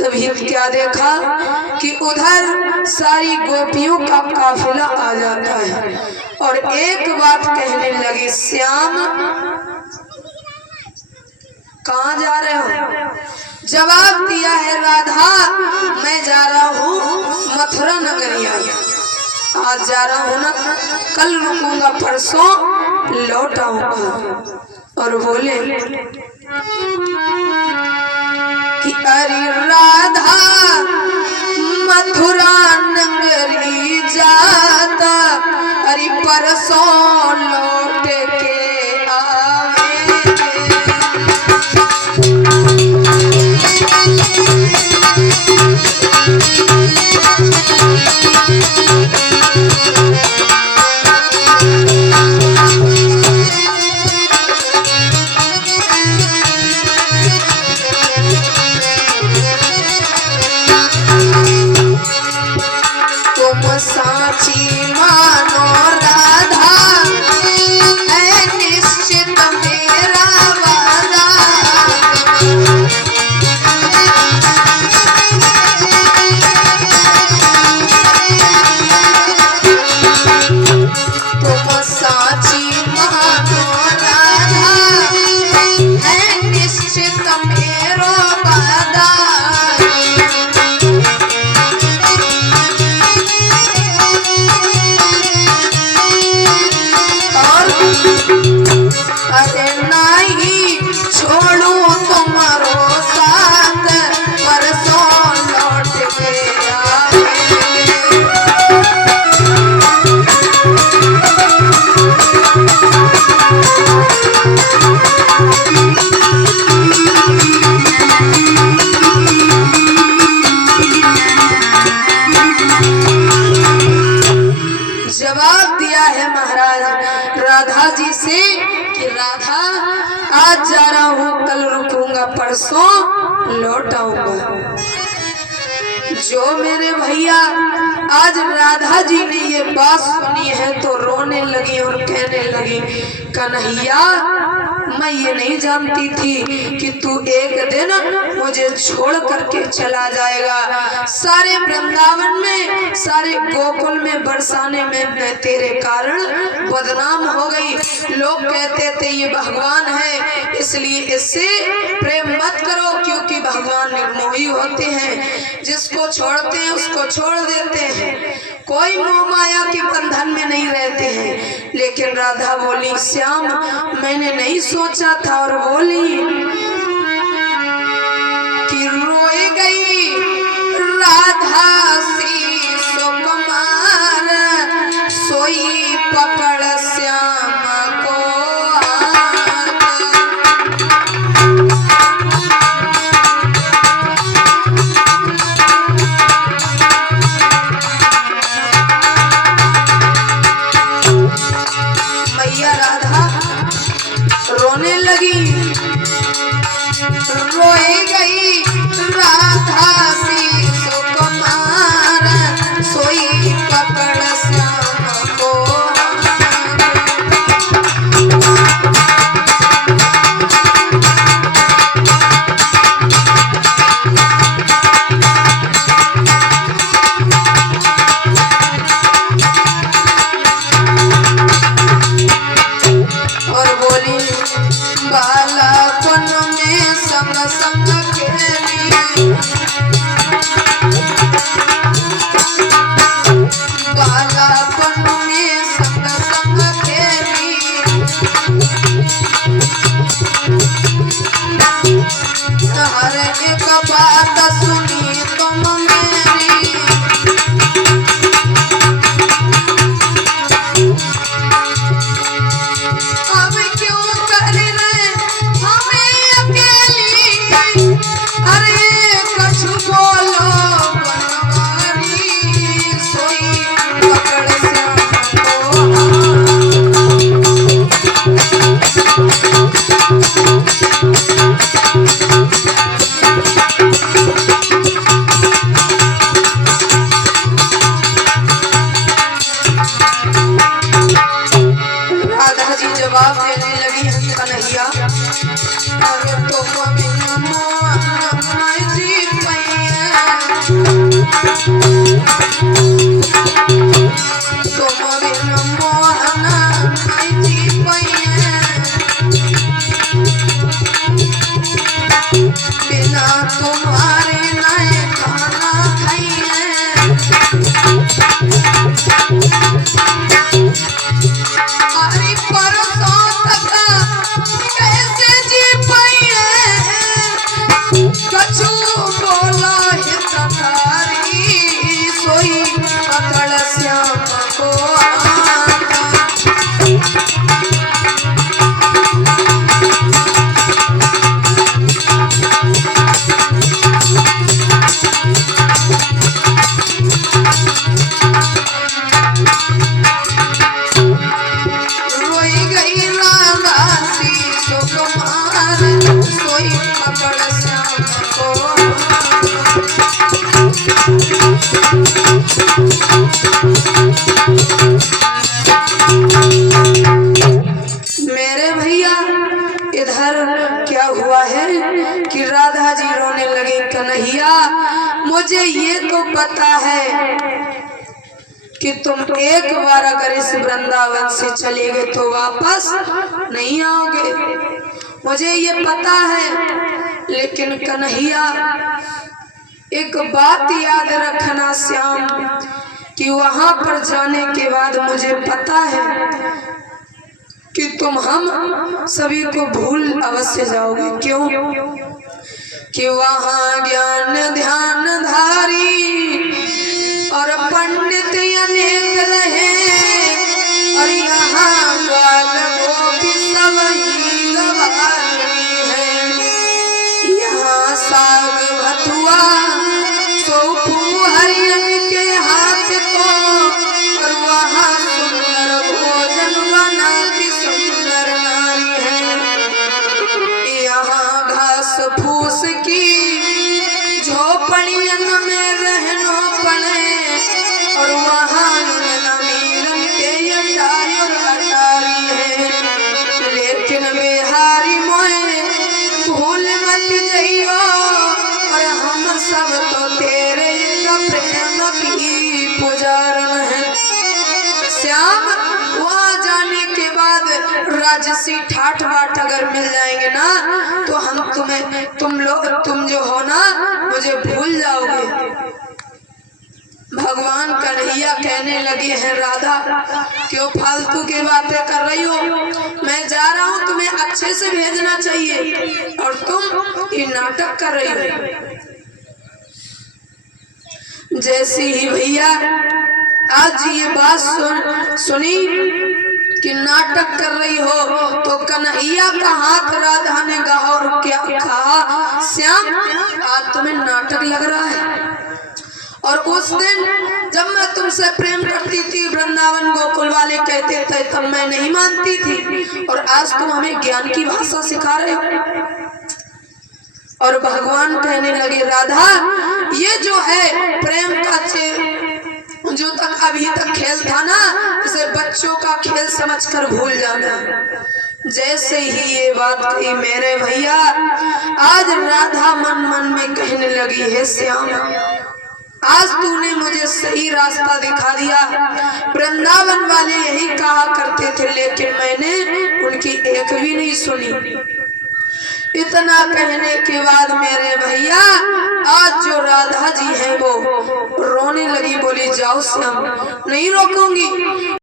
तभी क्या देखा कि उधर सारी गोपियों का काफिला आ जाता है और एक बात कहने लगी, श्याम कहाँ जा रहे हो? जवाब दिया है, राधा मैं जा रहा हूँ मथुरा नगरिया, आज जा रहा हूँ ना, कल रुकूंगा, परसों लौट आऊंगा। और बोले कि अरे राधा मथुरा नगरी जाता, अरे परसों लौट के साची मानो राधा है निश्चित मेरा वादा, तुम साची मानो राधा है निश्चित मेरा वादा। जवाब दिया है महाराज राधा जी से कि राधा आज जा रहा हूँ, कल रुकूंगा, परसों लौट आऊंगा। जो मेरे भैया आज राधा जी ने ये बात सुनी है तो रोने लगी और कहने लगी, कन्हैया मैं ये नहीं जानती थी कि तू एक दिन मुझे छोड़ करके चला जाएगा। सारे वृंदावन में, सारे गोकुल में बरसाने में मैं तेरे कारण बदनाम हो गई। लोग कहते थे ये भगवान है, इसलिए इससे प्रेम मत करो, क्योंकि भगवान निर्मोही होते हैं, जिसको छोड़ते हैं उसको छोड़ देते हैं, कोई मोह माया के बंधन में नहीं रहते हैं। लेकिन राधा बोली, श्याम मैंने नहीं सोचा था, और बोली कि रोए गई राधा सी सुकुमार, सोई पकड़ श्याम को रोने लगी, रोए गई राधा सी सुकुमार, सोई पकड़ श्याम को। और बोली, बालापन में संग संग खेली, बालापन में संग संग खेली, हर एक बात सुनी तुम मेरी, अब क्यों कर रहे हमें अकेली, अरे कछु बोलो बनवारी, सोई पकड़ श्याम को। मेरे भैया इधर क्या हुआ है कि राधा जी रोने लगे, कन्हैया मुझे ये तो पता है कि तुम एक बार अगर इस वृंदावन से चले गए तो वापस नहीं आओगे, मुझे ये पता है। लेकिन कन्हैया एक बात याद रखना श्याम, कि वहां पर जाने के बाद मुझे पता है कि तुम हम सभी को भूल अवश्य जाओगे। क्यों? कि वहां ज्ञान ध्यान धारी और पंडित अनेक रहे, और यहाँ ग्वाल गोपी सब ही गवारी है। यहाँ साग भथुआ सोफू हरियन के हाथ को, और वहाँ सुंदर भोजन बनाती सुंदर नारी है। यहाँ घास फूस की झोपड़ियन में रहनो पड़े, और वहाँ नीरम के अटारी है। लेकिन बिहारी मोए भूल मत जइयो, और हम सब तो तेरे प्रेम की पुजारन है। श्याम वहाँ जाने के बाद राजसी ठाठ बाट अगर मिल जाएंगे ना, तो हम तुम जो हो ना मुझे भूल जाओगे। भगवान कन्हैया कहने लगे हैं, राधा क्यों फालतू की बातें कर रही हो, मैं जा रहा हूँ, तुम्हें अच्छे से भेजना चाहिए और तुम ये नाटक कर रही हो। जैसे ही भैया आज ये बात सुनी कि नाटक कर रही हो, तो कन्हैया का हाथ राधा ने कहा और क्या कहा, श्याम आज तुम्हें नाटक लग रहा है। और उस दिन जब मैं तुमसे प्रेम करती थी, वृंदावन गोकुल वाले कहते थे, तब मैं नहीं मानती थी, और आज तुम हमें ज्ञान की भाषा सिखा रहे हो। और भगवान कहने लगे, राधा ये जो है प्रेम का जो तक अभी तक खेल था ना, इसे बच्चों का खेल समझकर भूल जाना। जैसे ही ये बात कही मेरे भैया, आज राधा मन मन में कहने लगी है, श्याम आज तूने मुझे सही रास्ता दिखा दिया। वृंदावन वाले यही कहा करते थे, लेकिन मैंने उनकी एक भी नहीं सुनी। इतना कहने के बाद मेरे भैया आज जो राधा जी हैं वो रोने लगी, बोली जाओ श्याम नहीं रोकूंगी।